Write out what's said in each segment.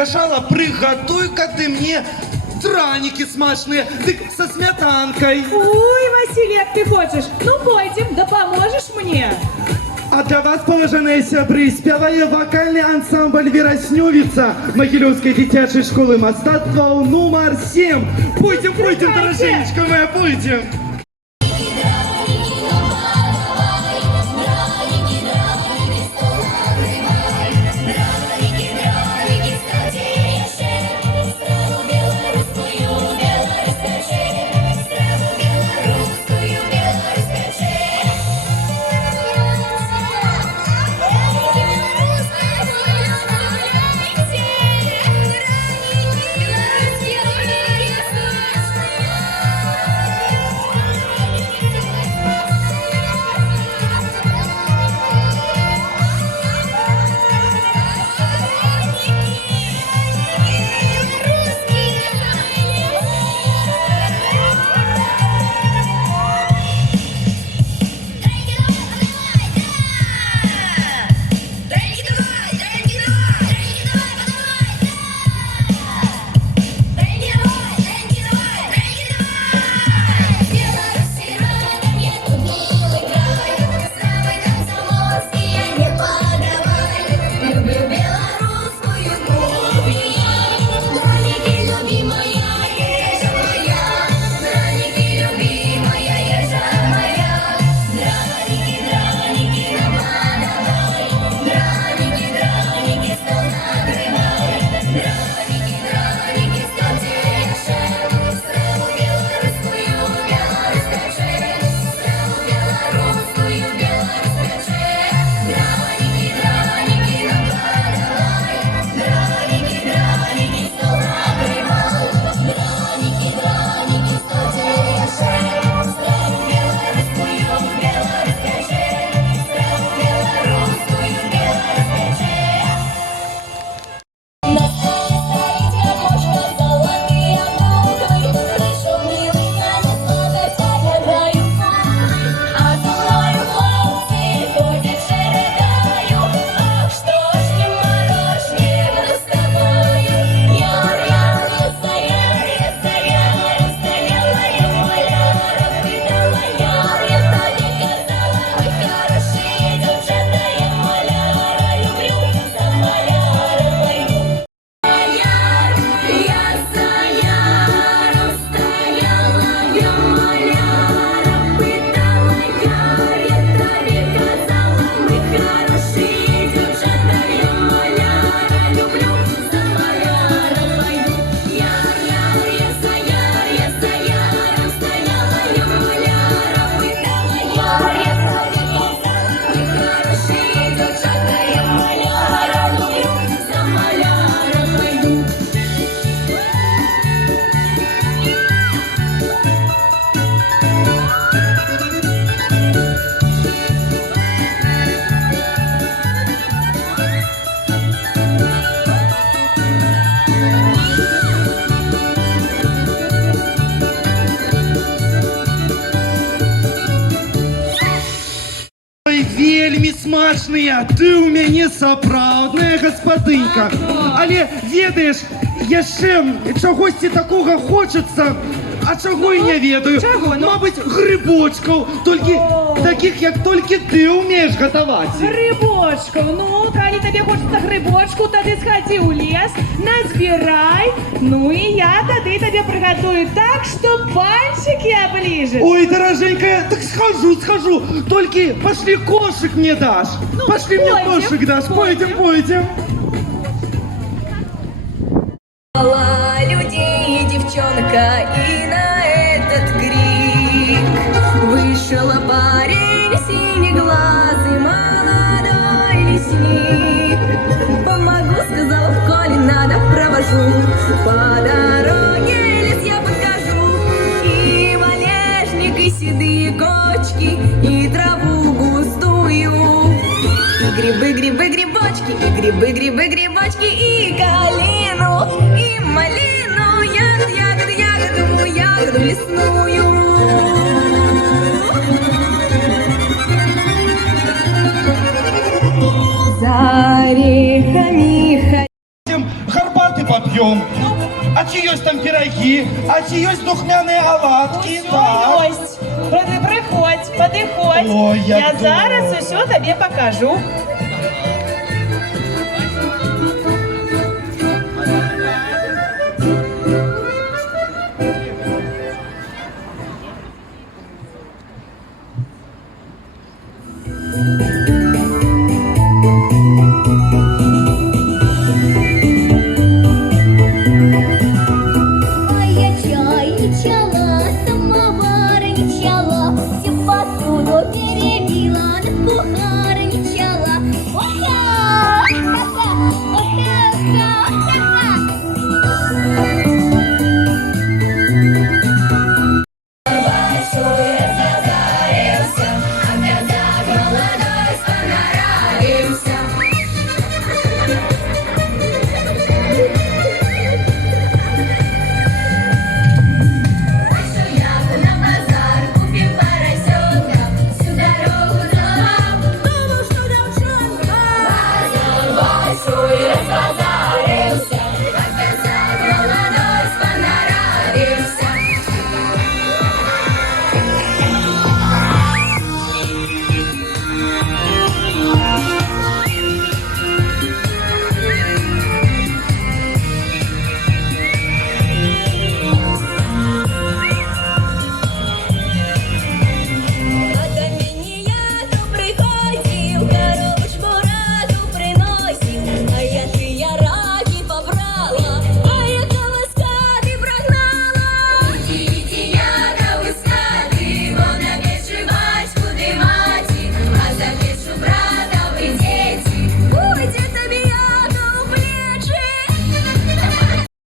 приглашала, приготуй-ка ты мне драники смачные, ты со сметанкой. Ой, Василий, як ты хочешь? Ну, пойдем, да поможешь мне. А для вас, положенные сябры, спявае вокальный ансамбль «Вероснёвица» Могилёвской дзіцячай школы мастацтваў нумар 7. Пойдем, дороженечка моя, пойдем. Вельмі смачныя, ты ў мяне сапраўдная гаспадынька. Але ведаеш, яшчэ чагосьці такога хочацца, а чаго і не ведаю. Чаго? Мабыць, грибочкаў, толькі такіх, як толькі ты ўмееш гатаваць. Грибочков, ну, коли тебе хочется грибочку, тады сходи в лес, назбирай, ну и я тады тебе приготую так, что пальчики оближет. Ой, дороженькая, так схожу, только пошли кошек мне дашь. Ну, пошли мне пойдем, кошек дашь, пойдем. Мало людей, девчонка, и на этот крик вышел парень синеглазый, молодой лесник. Помогу, сказал, коли надо, провожу по дороге, лес я подкажу. И валежник, и седые кочки, и траву густую, и грибы, грибочки, и грибы, грибочки, и калину, и малину, ягоду лесную. За орехами Горбатый поп'ємо. А чи есть там пироги? А чи есть духмяные оладки? Усё ёсць. Приходь, подиходь. Ой, як Я добре. зараз усё тобі покажу. А я чай не чала, самовар не чала, всю посуду перебила, на кухар не чала. Оха! Оха-ха! Большой разозарился, а казак молодой понаравился. Пошел я на базар, купил поросенка, всю дорогу заломал, думал, что девчонка. Базар большой разозарился, а казак молодой понаравился. От аминията приходил, коробочку раду приносил, а я раки побрала, а я колоскаты прогнала. Иди, я ускаты, вон на печи бачку дымати, а за печу брата вы дети, уйди тобі яка у плечі.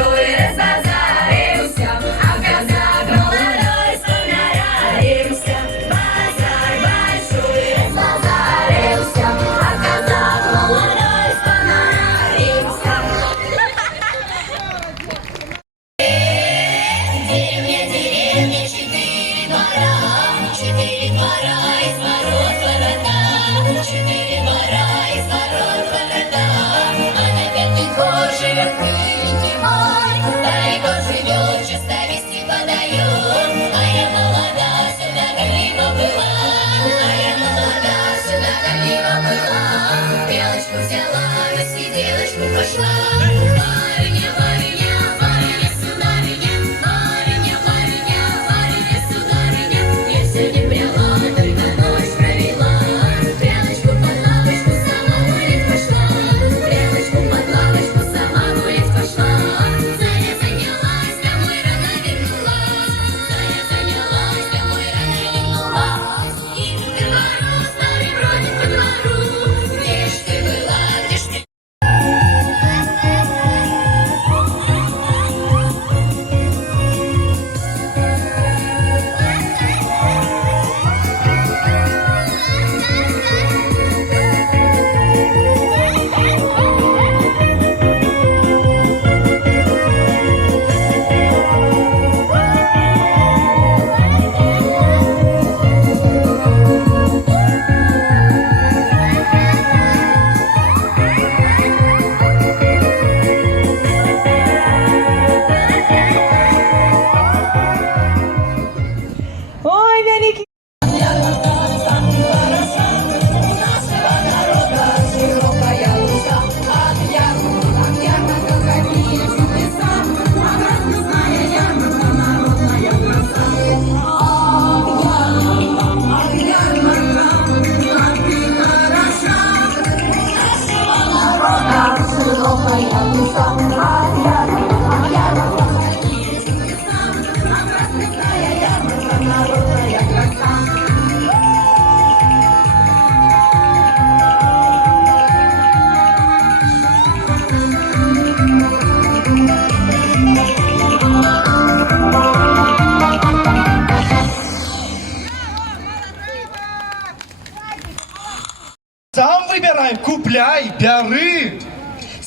Ой, разозарився, а казак молодой понаравился. Базар большой разозарился, а казак молодой понаравился. Деревня, четыре двора, из ворот ворота, четыре двора, из ворот ворота. А на пятый двор живет миленький мой, далеко живет, чисто вести подает. А я молода, сюда горлива была, а я молода, сюда горлива была. Белочку взяла, на сиделочку пошла. Барыня, барыня, барыня, сударыня, барыня, барыня, барыня, сударыня. Я сегодня пряла, только ночь провела. Прялочку под лавочку сама гулять пошла. Прялочку под лавочку сама гулять пошла. Заня занялась, домой рано вернулась. Заня занялась, домой рано вернулась. И ты ворот, старый бродит по двору. Где ж ты была, где ж ты? Ой, великий. Сам выбирай, купляй, бяры.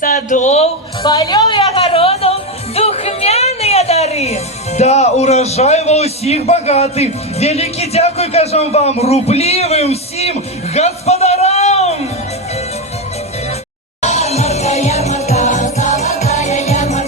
Садов, полёў і агародаў, духмяныя дары. Да, урожай ва ўсіх багаты. Вялікі дзякуй, кажам вам, рублівым всім гаспадарам. Ярмарка, ярмарка, золотая ярмарка.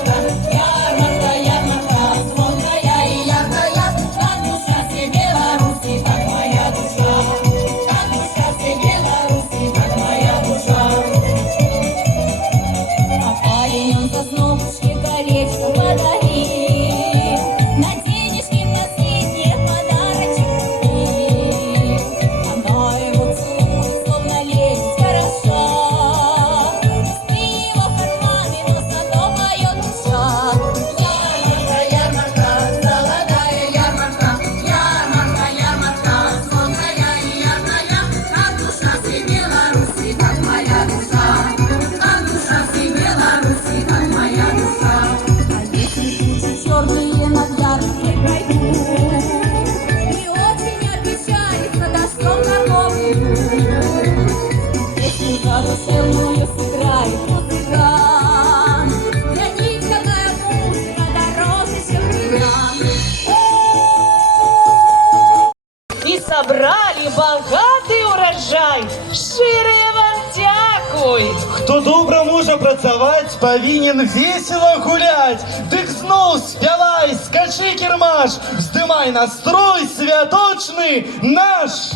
Шчырыя вам дзякуй! Хто добра можа працаваць, павінен весела гуляць. Дык зноў спявай, скачы кірмаш, здымай настрой святочны наш.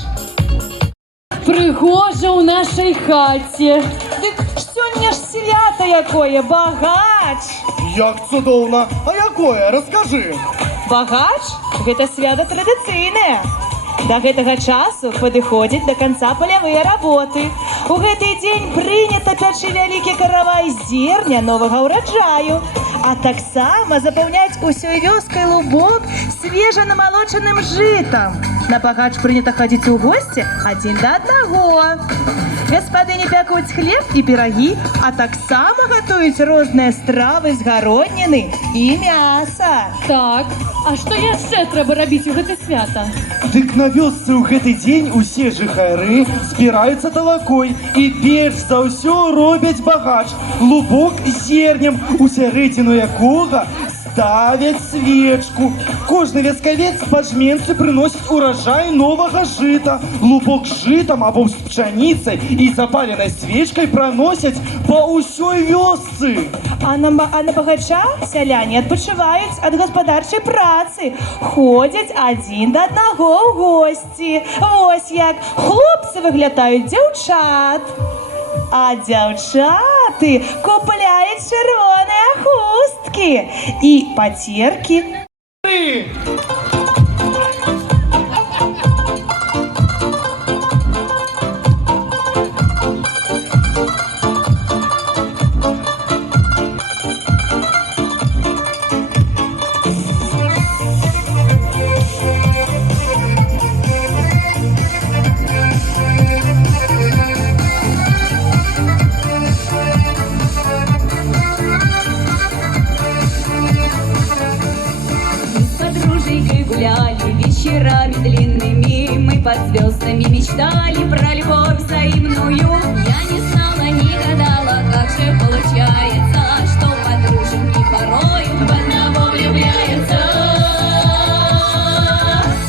Прыгожа ў нашай хаце. Дык сёння ж свята якое, багач! Як цудоўна! А якое? Раскажы! Багач – гэта свята традыцыйнае. Да гэтага часу падыходзяць да канца палявыя работы. У гэты дзень прынята пячы вялікі каравай зерня новага ўраджаю, а таксама запаўняць усёй вёскай лубок свежанамалочаным жытам. На багач прынята хадзіць у госці адзін да аднаго. Гаспадыні пякуць хлеб і пірагі, а таксама гатуюць розныя стравы з гародніны і мяса. Так, а што яшчэ трэба рабіць у гэта свята? Дык на вёсцы ў гэты дзень усе жыхары збіраюцца талакой і перш за ўсё робяць багач, лубок з зернем, у сярэдзіну якога ставяць свечку. Кожны вяскавец па жменцы прыносіць уражай новага жыта. Лубок з жытам або з пшаніцай і запаленай свечкай праносяць па ўсёй вёсцы. А на багача сяляне адпачываюць ад гаспадарчай працы, ходзяць адзін да аднаго ў госці. Вось як хлопцы выглядаюць дзяўчат, а дзяўчаты купляюць чырвоныя хусткі і пацеркі. Вечерами длинными мы под звездами мечтали про любовь взаимную. Я не знала, не гадала, как же получается, что подруженьки порой в одного влюбляются.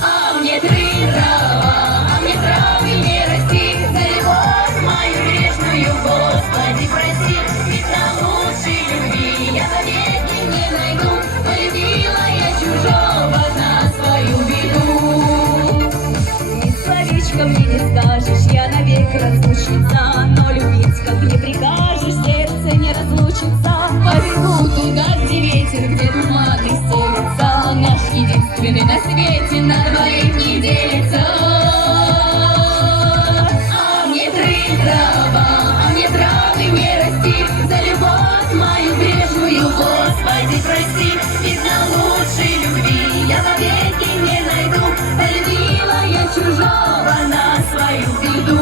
А мне травы не расти, за любовь мою грешную, Господи, прости, ведь на лучшей любви я навеки не найду. Полюбила я чужого на свою беду. Ни словечко мне не скажешь, я навек разлучница, но любить, как не прикажешь, сердце не разлучится. Побегу туда, где ветер, где туман и стелется, наш единственный на свете на двоих не делится. А мне травы не расти, за любовь мою грешную, Господи, прости, ведь на лучшей любви я навеки не найду. Полюбила я чужого на свою беду.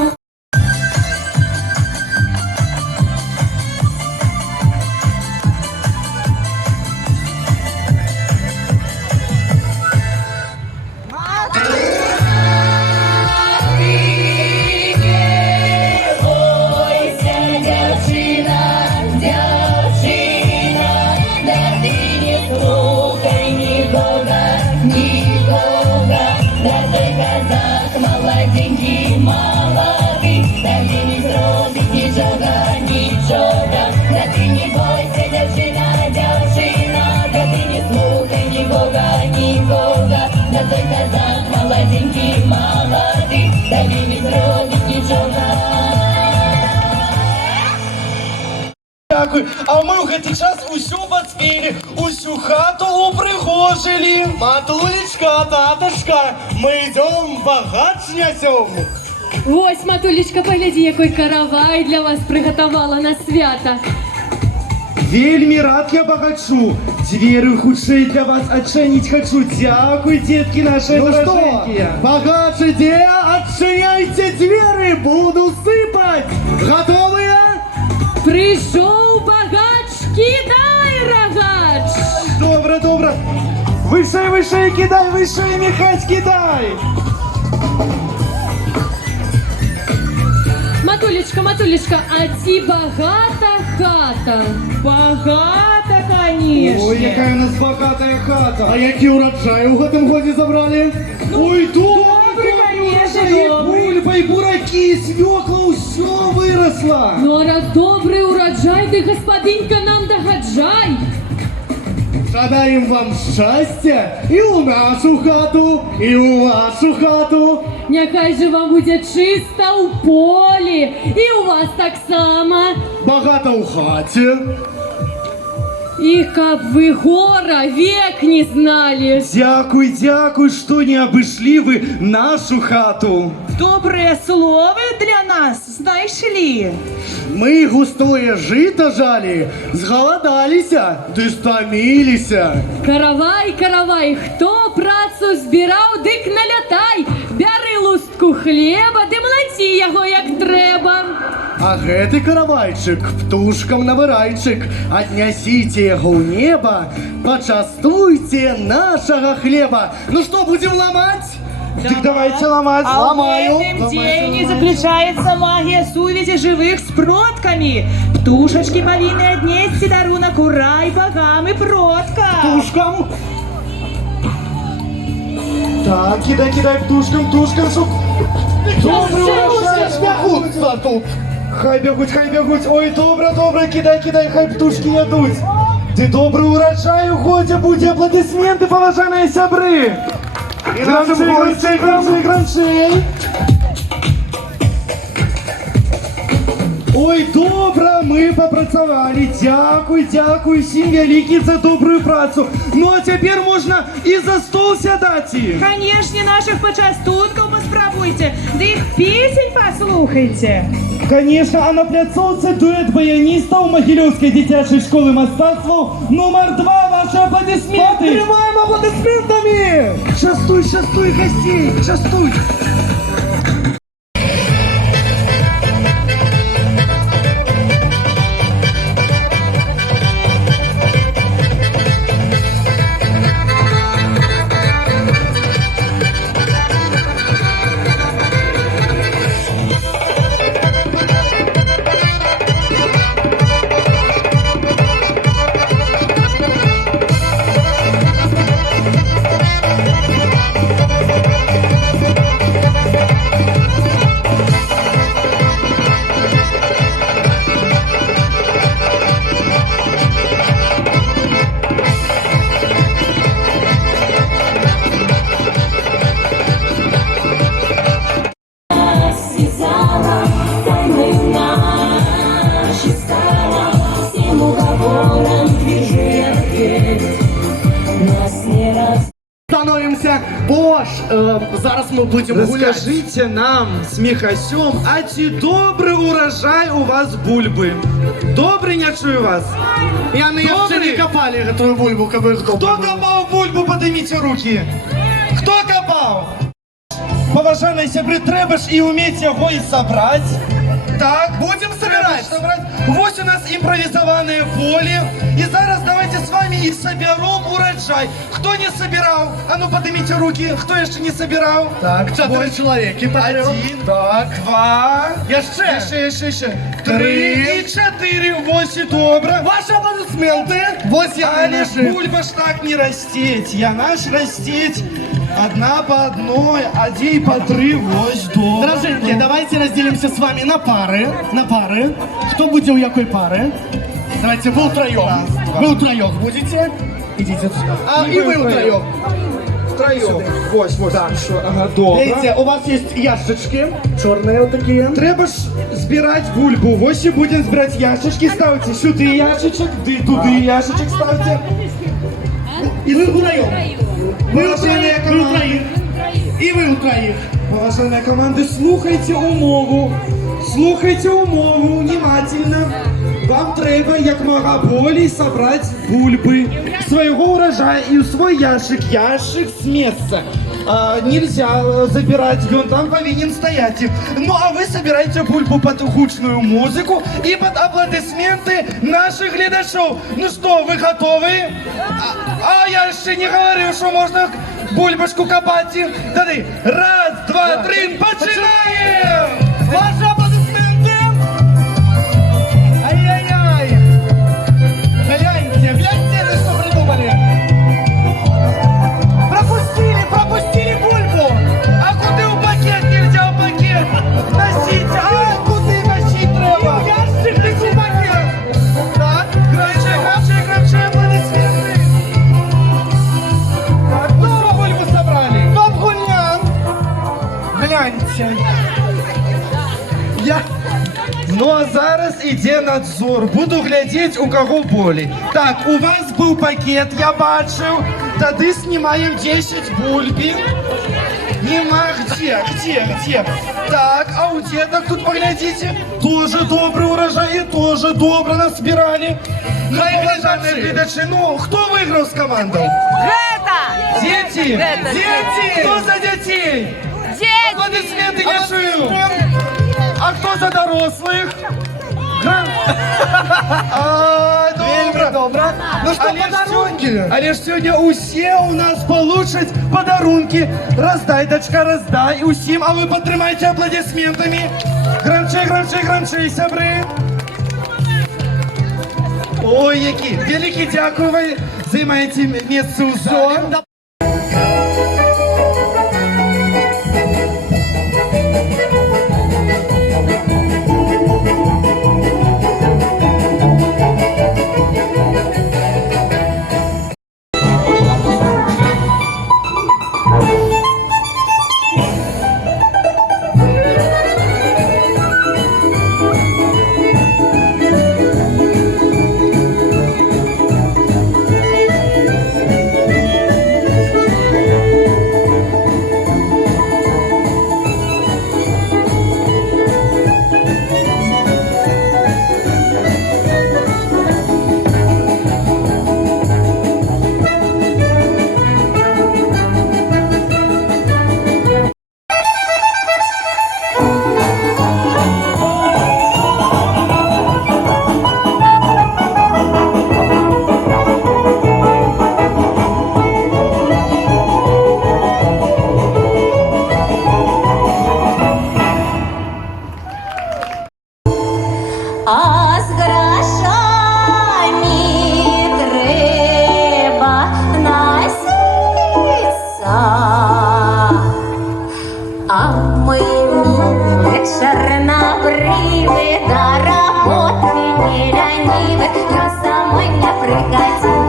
Дякую. А мы ў гэты час усю пацпелі, усю хату упрыгожылі. Матулечка, татачка, мы идем багач нясем. Вось, матулечка, паглядзі, якой каравай для вас прыгатавала на свята. Вельмі рад я багачу. Дзверы хутчэй для вас адчыніць хачу. Дзякуй, дзеткі наши дорожэнькія. Багач иде, отчиняйте двери, буду сыпать. Готовые? Прыйшоў багач, кідай, рагач! Добра, добра. Вышэй, вышэй, кидай, вышэй, Михась, кидай. Матулечка, матулечка, а ці багата хата? Багата, конечно. Ой, якая у нас богатая хата. А які урожай у гэтым годзе забрали? Ой, Добрый, конечно, добрый. репа, і бураки, і свекла, усё выросло. Ну, а раз добрий урожай, ти, господинька, нам догаджай. Жадаем вам щастя і у нашу хату, і у вашу хату. Нехай же вам буде чисто у полі, і у вас так само. Багато у хаті. І каб ви гора век не знали. Дякуй, дякуй, что не обошли вы нашу хату. Добрые слово для нас знайшли. Ми густое жито жали, зголодалися, ды стомилися. Каравай, каравай, хто працю збирав, дик налятай. Бери лустку хліба, ди млаці його як треба. А гэты каравайчык птушкам навырайчык, аднясіце яго ў неба, пачастуйце нашага хлеба. Ну что, будем ломать? Так давайте ломать. А Ломаю. в этом день заключается магия сувязи живых с продками. Птушечки повинны отнести дарунок у рай богам и продкам. Птушкам? Так, кидай, кидай птушкам, птушкам, чтоб... Добрый урожай! Бягутся тут. Хай бегуть, ой, добре, добре, кидай, кидай, хай птушки ядуть. Ты добрый урожай, уходя, будь аплодисменты, поважаные сябры. И нашим гостям граншей. Ой, добра, ми попрацювали. Дякую, дякую всім великий за добрую працю. Ну а тепер можна і за стол сядати. Конечно, наших почастунков поспробуйте, да их песень послухайте. Конечно, а на пляцовці дует баяністів Могилівської дитячої школи мистецтва номер 2. Ваші аплодисменти. Підтримаємо аплодисментами. Частуй, частуй гостей, частуй. Связала тайны наши скала, всем уговорам движи ответ. Нас не раз. Становимся, бо ж зараз ми будемо гуляти. Расскажите нам с Михасем, а чи добрый урожай у вас бульбы? Добрый, не чую вас. Я не ще не копали гэтую бульбу, кабы хто. Кто копал бульбу, поднимите руки. Кто копал? Поважаные сябры, треба ж и уметь его и собрать. Так, будем собирать. Вот у нас импровизованное поле. И зараз давайте с вами и соберем урожай. Кто не собирал? А ну поднимите руки. Кто еще не собирал? Так, 4 чоловіки. Один, Так. 2, Ще. 3 и 4. Ось и добре. Ваші аплодисменти. Ось я Але ж наши. бульба ж так не растеть. Я наш растеть. Одна по одной, а дей по 3. Ось добре. Дружинки, давайте разделимся с вами на пары. На пары. Кто будет у якой пары? Давайте вы втроем. Вы втроем будете. Идите. А и вы втроем. Втроем. Ось. Що, ага, добре. Видите, у вас есть яшечки. Черные вот такие. Треба ж збирати бульбу. Ось і будемо збирати яшечки. Ставте сюди яшечок, туди яшечок ставте. И вы втроем. Вы Поважаная втроем. Вы втроем. И вы втроем. Поважаные команды, слухайте умову. Слухайте умову внимательно. Вам треба як мага болей собрать бульбы своего урожая и в свой ящик с места. Нельзя забирать, он там повинен стоять. Ну а вы собираете бульбу под гучную музыку и под аплодисменты наших глядачей. Ну что, вы готовы? А я еще не говорил, что можно бульбашку копать. Тады, 1, 2, 3, починаем! Ваши аплодисменты! Ай-яй-яй! Гляньте, вы что придумали! Пропустили бульбу! А куда в пакет нельзя в пакет? Ну а зараз іде надзор. Буду глядеть, у кого болі. Так, у вас був пакет, я бачив. Тады снимаем 10 бульбин. Нема, где? Так, а у деток тут поглядите. Тоже добрый урожай и тоже добро насобирали. Глядачи, ну, кто выиграл с командой? Дети! Дети! Кто за детей? Аплодисменты я чую. А кто за дорослых? Добро. Ну что, подарунки? Але ж сегодня усе у нас получат подарунки. Раздай, дочка, раздай усім, а вы подтримайте аплодисментами. Громче, сябри. Ой, які великі дякую, ви займаєте місце у зоні. А з грошами треба носиться. А ми чорнобриві, до роботи не ляниві, но самой не пригодится.